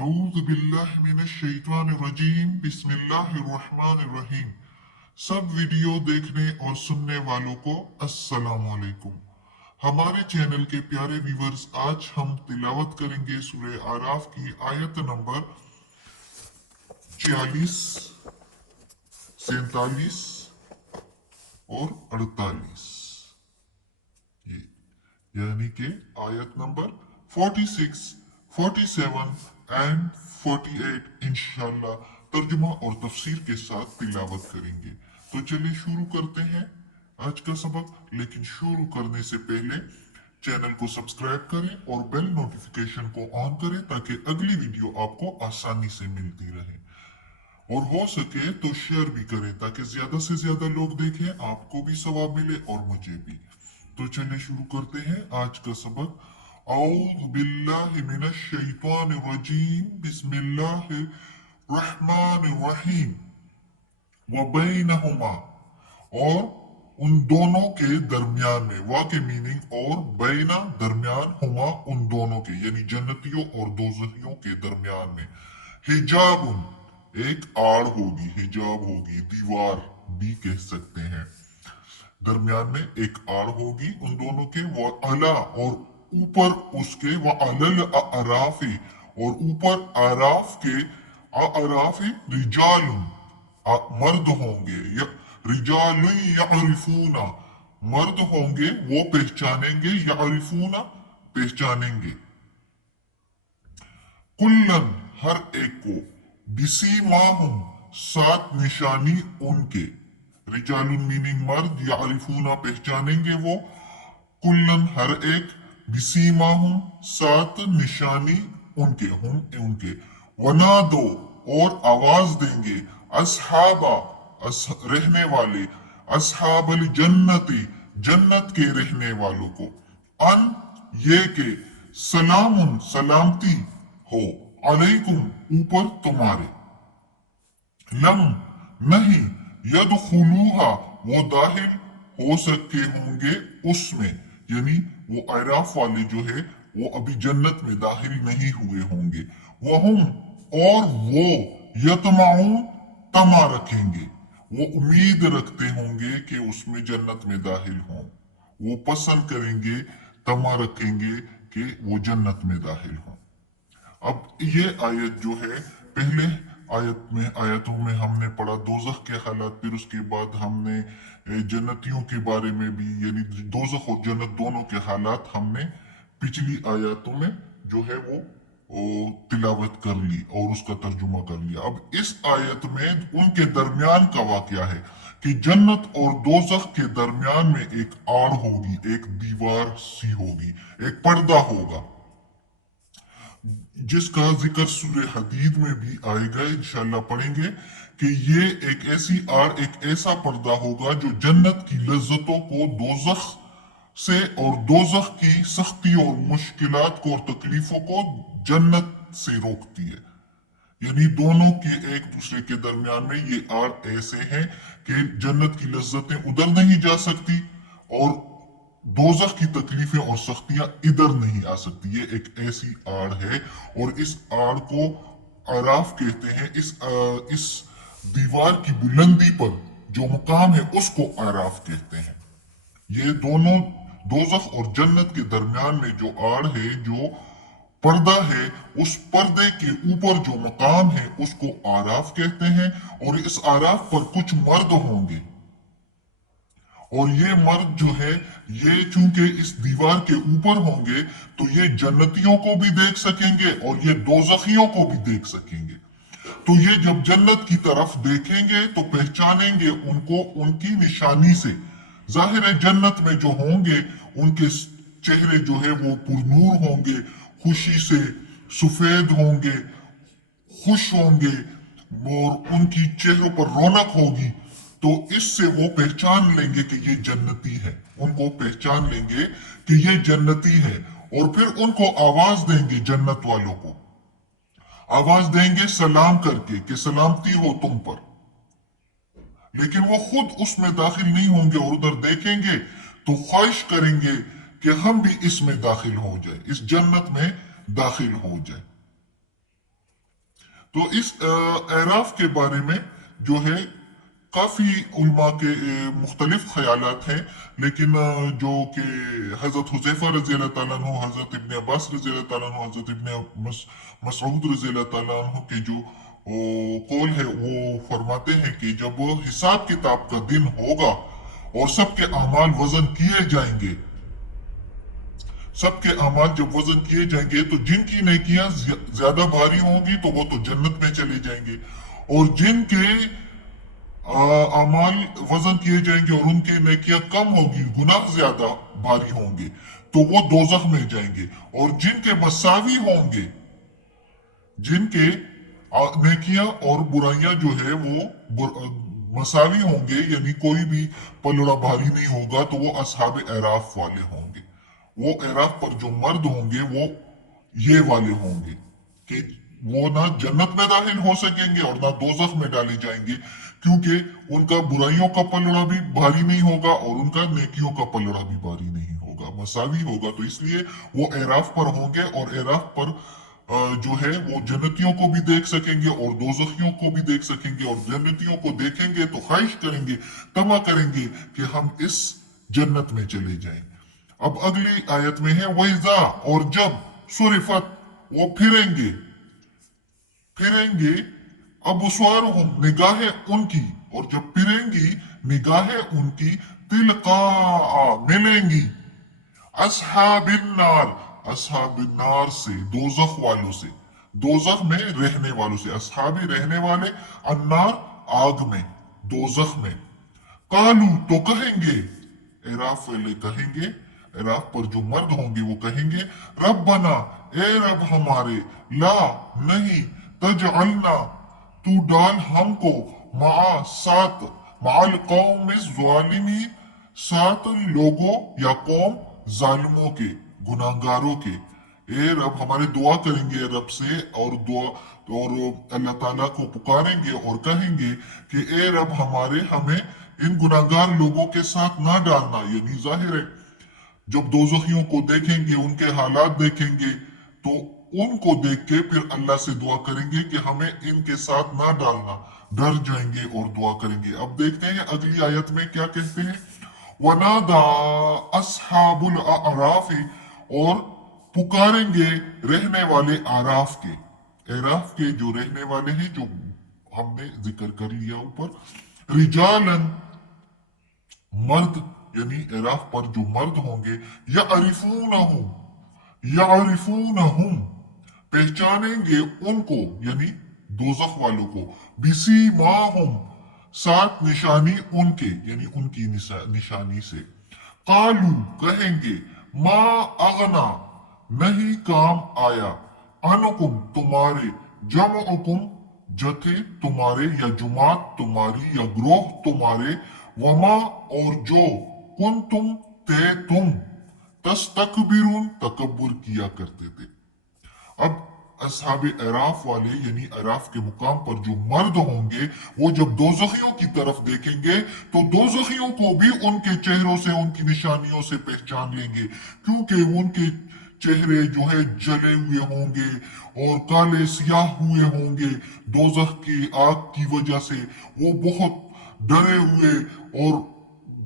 अऊज़ु बिल्लाहि मिनश शैतानिर रजीम बिस्मिल्लाहिर रहमानिर रहीम। सब वीडियो देखने और सुनने वालों को अस्सलाम वालेकुम। हमारे चैनल के प्यारे व्यूवर्स, आज हम तिलावत करेंगे सूरह आराफ की आयत नंबर 46, 47 और 48। ये यानी कि आयत नंबर 46, 47 एंड 48 इंशाल्लाह तर्जुमा और तफसीर के साथ तिलावत करेंगे। तो चलिए शुरू करते हैं आज का सबक। लेकिन शुरू करने से पहले चैनल को सब्सक्राइब करें और बेल नोटिफिकेशन को ऑन करें ताकि अगली वीडियो आपको आसानी से मिलती रहे। और हो सके तो शेयर भी करें ताकि ज्यादा से ज्यादा लोग देखें, आपको भी सवाब मिले और मुझे भी। तो चलिए शुरू करते हैं आज का सबक। औज़ु बिल्लाहि मिनश शैतानिर रजीम बिस्मिल्लाहिर रहमानिर रहीम। व बैनहुमा, और उन दोनों के दरमियान में, वा के मीनिंग और, बैना दरमियान, हुमा उन दोनों के यानी जन्नतियों और दोज़खियों के दरमियान में, हिजाबुन एक आड़ होगी, हिजाब होगी, दीवार भी कह सकते हैं। दरमियान में एक आड़ होगी उन दोनों के, वो अला और ऊपर उसके, व अलल अराफी और ऊपर आराफ के, अराफी रिजालुन मर्द होंगे, या रिजालुन यअरिफूना मर्द होंगे, वो पहचानेंगे, यअरिफूना पहचानेंगे, कुल्लन हर एक को, बिसीमाहुम सात निशानी उनके, रिजालुन मीनिंग मर्द, यारिफूना पहचानेंगे वो, कुल्लन हर एक, बिसीमाहुम सात निशानी उनके, हम उनके, वनादो और आवाज देंगे, असहाबा रहने वाले, असहाबल जन्नती जन्नत के रहने वालों को, अन ये के, सलामुन सलामती हो, अलैकुम ऊपर तुम्हारे, लम नहीं, यदखुलूहा वो दाखिल हो सकते होंगे उसमें, यानी वो आराफ वाले जो है वो अभी जन्नत में दाखिल नहीं हुए होंगे, वहुम और वो, यतमाऊन तमा रखेंगे, वो उम्मीद रखते होंगे कि उसमें जन्नत में दाखिल हों, वो पसंद करेंगे, तमा रखेंगे कि वो जन्नत में दाखिल हों। अब ये आयत जो है, पहले आयतों में हमने पढ़ा दोजख के हालात, फिर उसके बाद हमने जन्नतियों के बारे में भी, यानी दोजख और जन्नत दोनों के हालात हमने पिछली आयतों में जो है वो तिलावत कर ली और उसका तर्जुमा कर लिया। अब इस आयत में उनके दरमियान का वाकया है कि जन्नत और दोजख के दरमियान में एक आड़ होगी, एक दीवार सी होगी, एक पर्दा होगा, जिसका जिक्र सूरह हदीद में भी आएगा, इंशाल्लाह पढ़ेंगे कि ये एक ऐसी आड़, एक ऐसा पर्दा होगा जो जन्नत की लज्जतों को दोजख से और दोजख की सख्ती और मुश्किलात को और तकलीफों को जन्नत से रोकती है। यानी दोनों के एक दूसरे के दरमियान में ये आड़ ऐसे हैं कि जन्नत की लज्जतें उधर नहीं जा सकती और दोजख की तकलीफें और सख्तियां इधर नहीं आ सकती। ये एक ऐसी आड़ है और इस आड़ को आराफ कहते हैं। इस दीवार की बुलंदी पर जो मुकाम है उसको आराफ कहते हैं। ये दोनों दोजख और जन्नत के दरमियान में जो आड़ है, जो पर्दा है, उस पर्दे के ऊपर जो मकाम है उसको आराफ कहते हैं। और इस आराफ पर कुछ मर्द होंगे और ये मर्द जो है, ये चूंकि इस दीवार के ऊपर होंगे तो ये जन्नतियों को भी देख सकेंगे और ये दोजखियों को भी देख सकेंगे। तो ये जब जन्नत की तरफ देखेंगे तो पहचानेंगे उनको उनकी निशानी से। जाहिर है जन्नत में जो होंगे उनके चेहरे जो है वो पुरनूर होंगे, खुशी से सफेद होंगे, खुश होंगे और उनकी चेहरों पर रौनक होगी। तो इससे वो पहचान लेंगे कि ये जन्नती है, उनको पहचान लेंगे कि ये जन्नती है और फिर उनको आवाज देंगे, जन्नत वालों को आवाज देंगे सलाम करके कि सलामती हो तुम पर। लेकिन वो खुद उसमें दाखिल नहीं होंगे और उधर देखेंगे तो ख्वाहिश करेंगे कि हम भी इसमें दाखिल हो जाए, इस जन्नत में दाखिल हो जाए। तो इस एराफ के बारे में जो है काफी उलमा के मुख्तलिफ ख्यालात हैं, लेकिन जो कि हजरत हुजैफा रजी अल्लाह ताला अन्हु, हजरत इब्ने अब्बास रजी अल्लाह ताला अन्हु, हजरत इब्ने मसऊद रजी अल्लाह ताला अन्हु के जो कौल है वो फरमाते हैं कि जब हिसाब किताब का दिन होगा और सबके अमाल वजन किए जाएंगे, सबके अमाल जब वजन किए जाएंगे तो जिनकी नेकियां ज्यादा भारी होंगी तो वो तो जन्नत में चले जाएंगे, और जिनके अमाल वजन किए जाएंगे और उनकी नेकियां कम होगी, गुनाह ज्यादा भारी होंगे, तो वो दोजख में जाएंगे। और जिनके मसावी होंगे, जिनके नेकियां और बुराइयां जो है वो मसावी होंगे, यानी कोई भी पलड़ा भारी नहीं होगा, तो वो असहाब एराफ वाले होंगे। वो एराफ पर जो मर्द होंगे वो ये वाले होंगे कि वो ना जन्नत में दाखिल हो सकेंगे और ना दोजख में डाले जाएंगे, क्योंकि उनका बुराइयों का पलड़ा भी भारी नहीं होगा और उनका नेकियों का पलड़ा भी भारी नहीं होगा, मसावी होगा। तो इसलिए वो एराफ पर होंगे, और एराफ पर जो है वो जन्नतियों को भी देख सकेंगे और दोजखियों को भी देख सकेंगे, और जन्नतियों को देखेंगे तो ख्वाहिश करेंगे, तमा करेंगे कि हम इस जन्नत में चले जाएं। अब अगली आयत में है वैजा, और जब सुरिफत, वो फिरेंगे, फिरेंगे अब उसवार निगाहें उनकी, और जब फिरेंगी निगाहें उनकी, तिलका मिलेंगी असहाबिन्नार, असहाबिन्नार से, दोजख वालों से, दोजख में रहने वालों से, असहाबी रहने वाले, अन्नार आग में, दोजख में। कालू तो कहेंगे, एराफ वाले कहेंगे, एराफ पर जो मर्द होंगे वो कहेंगे, रब्बना ए रब हमारे, ला नहीं, तजअलना तू डाल हमको, मा सात, माल कौम ज़ालिमी, सात लोगों या कौम जालिमों के, गुनाहगारों के। ए रब हमारे, दुआ करेंगे रब से, और दुआ और अल्लाह ताला को पुकारेंगे और कहेंगे कि ए रब हमारे, हमें इन गुनाहगार लोगों के साथ ना डालना। यानी जाहिर है जब दोजखियों को देखेंगे, उनके हालात देखेंगे, तो उनको देख के फिर अल्लाह से दुआ करेंगे कि हमें इनके साथ ना डालना, डर जाएंगे और दुआ करेंगे। अब देखते हैं अगली आयत में क्या कहते हैं। वनादा असहाबुल आराफ, और पुकारेंगे रहने वाले आराफ के, एराफ के जो रहने वाले हैं, जो हमने जिक्र कर लिया ऊपर, रिजालन मर्द, यानी एराफ पर जो मर्द होंगे, या अरिफूनहुम, या अरिफूनहुम पहचानेंगे उनको, यानी दोजख वालों को, बिसी माहुम सात निशानी उनके, यानी उनकी निशानी से। कालू कहेंगे, मा अगना नहीं काम आया, अनुकुम तुम्हारे, जमउकुम जथे तुम्हारे, या जुमात तुम्हारी, या ग्रोह तुम्हारे, वमा और जो, कुन तुम ते तुम, तस्तकबिरून तकब्बुर किया करते थे। अब असहाब अराफ वाले, यानी अराफ के मुकाम पर जो मर्द होंगे, वो जब दोजखियों की तरफ देखेंगे तो दोजखियों को भी उनके चेहरों से, उनकी निशानियों से पहचान लेंगे, क्योंकि उनके चेहरे जो है जले हुए होंगे और काले सियाह हुए होंगे दोजख की आग की वजह से। वो बहुत डरे हुए और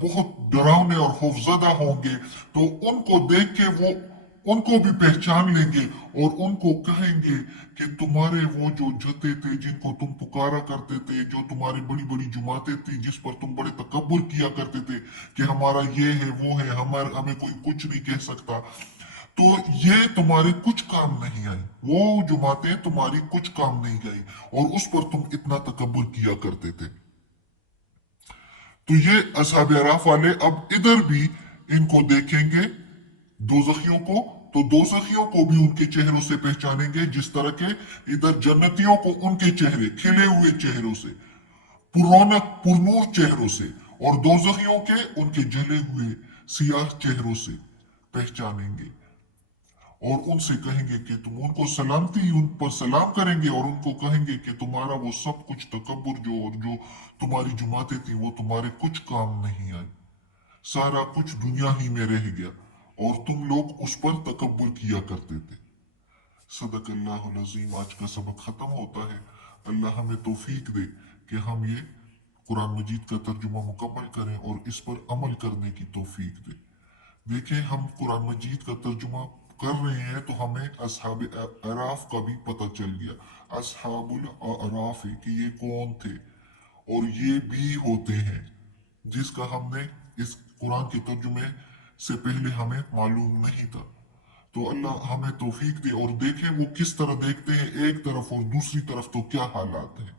बहुत डरावने और खौफजदा होंगे, तो उनको देख के वो उनको भी पहचान लेंगे और उनको कहेंगे कि तुम्हारे वो जो जते थे, जिनको तुम पुकारा करते थे, जो तुम्हारी बड़ी बड़ी जुमातें थी, जिस पर तुम बड़े तकब्बुर किया करते थे कि हमारा ये है वो है, हमें कोई कुछ नहीं कह सकता, तो ये तुम्हारे कुछ काम नहीं आई, वो जुमातें तुम्हारी कुछ काम नहीं गई, और उस पर तुम इतना तकब्बुर किया करते थे। तो ये असहाब अराफ वाले अब इधर भी इनको देखेंगे दोजखियों को, तो दोजखियों को भी उनके चेहरों से पहचानेंगे, जिस तरह के इधर जन्नतियों को उनके चेहरे, खिले हुए चेहरों से, पुरौनक पुरनूर चेहरों से, और दोजखियों के उनके जले हुए सियाह चेहरों से पहचानेंगे, और उनसे कहेंगे कि तुम उनको सलामती, उन पर सलाम करेंगे और उनको कहेंगे कि तुम्हारा वो सब कुछ तकब्बुर जो, और जो तुम्हारी जुमातें थी, वो तुम्हारे कुछ काम नहीं आई, सारा कुछ दुनिया ही में रह गया, और तुम लोग उस पर तकब्बुर किया करते थे। सदक अल्लाहुल अज़ीम। आज का सबक ख़त्म होता है। अल्लाह हमें तौफीक दे कि हम ये कुरान मजीद का तर्जुमा मुकम्मल करें और इस पर अमल करने की तौफीक दे। देखें, हम कुरान मजीद का तर्जुमा कर रहे हैं तो हमें असहाब अराफ का भी पता चल गया। असहाबुल अराफ है कि ये कौन थे, और ये भी होते हैं जिसका हमने इस कुरान के तर्जुमे से पहले हमें मालूम नहीं था। तो अल्लाह हमें तौफीक दे, और देखें वो किस तरह देखते हैं एक तरफ और दूसरी तरफ तो क्या हालात हैं।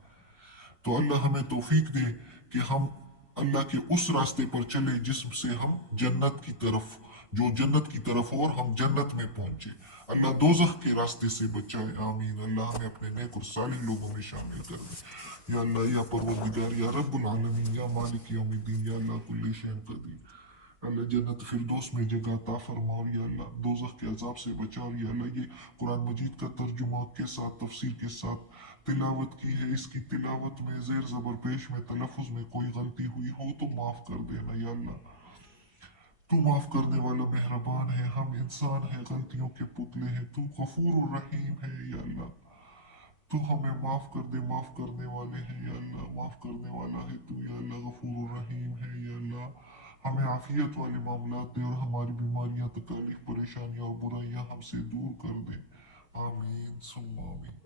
तो अल्लाह हमें तौफीक दे कि हम अल्लाह के उस रास्ते पर चले जिससे हम जन्नत की तरफ, जो जन्नत की तरफ हो और हम जन्नत में पहुंचे। अल्लाह दोजख के रास्ते से बचाए, आमीन। अल्लाह हमें अपने नेक और सालिह लोगों में शामिल कर दे। या अल्लाह, या परवरदिगार, या रब्बुल आलमीन, या मालिक यौमिद्दीन, या अल्लाह कुल्ली शैइन कदीर। अल्लाह जन्नत फिरदौस में जगह अता फरमा, और या अल्लाह दोज़ख के अजाब से बचा। और या अल्लाह ये कुरान मजीद का तर्जुमा के साथ, तफसीर के साथ तिलावत की है, इसकी तिलावत में ज़ेर ज़बर पेश में तलफ़ुज़ में कोई गलती हुई हो तो माफ़ कर देना या अल्लाह। तू माफ़ करने वाला मेहरबान है, हम इंसान हैं, गलतियों के पुतले हैं। तू गफूर रहीम है या अल्लाह। तू हमें माफ़ कर दे, माफ़ करने वाले हैं या अल्लाह, माफ़ करने वाला है तू या अल्लाह, गफूर रहीम है या अल्लाह। हमें आफियत वाले मामलात दे और हमारी बीमारियां, तकलीफ, परेशानियां और बुराइयां हमसे दूर कर दे। आमीन सुम्मा आमीन।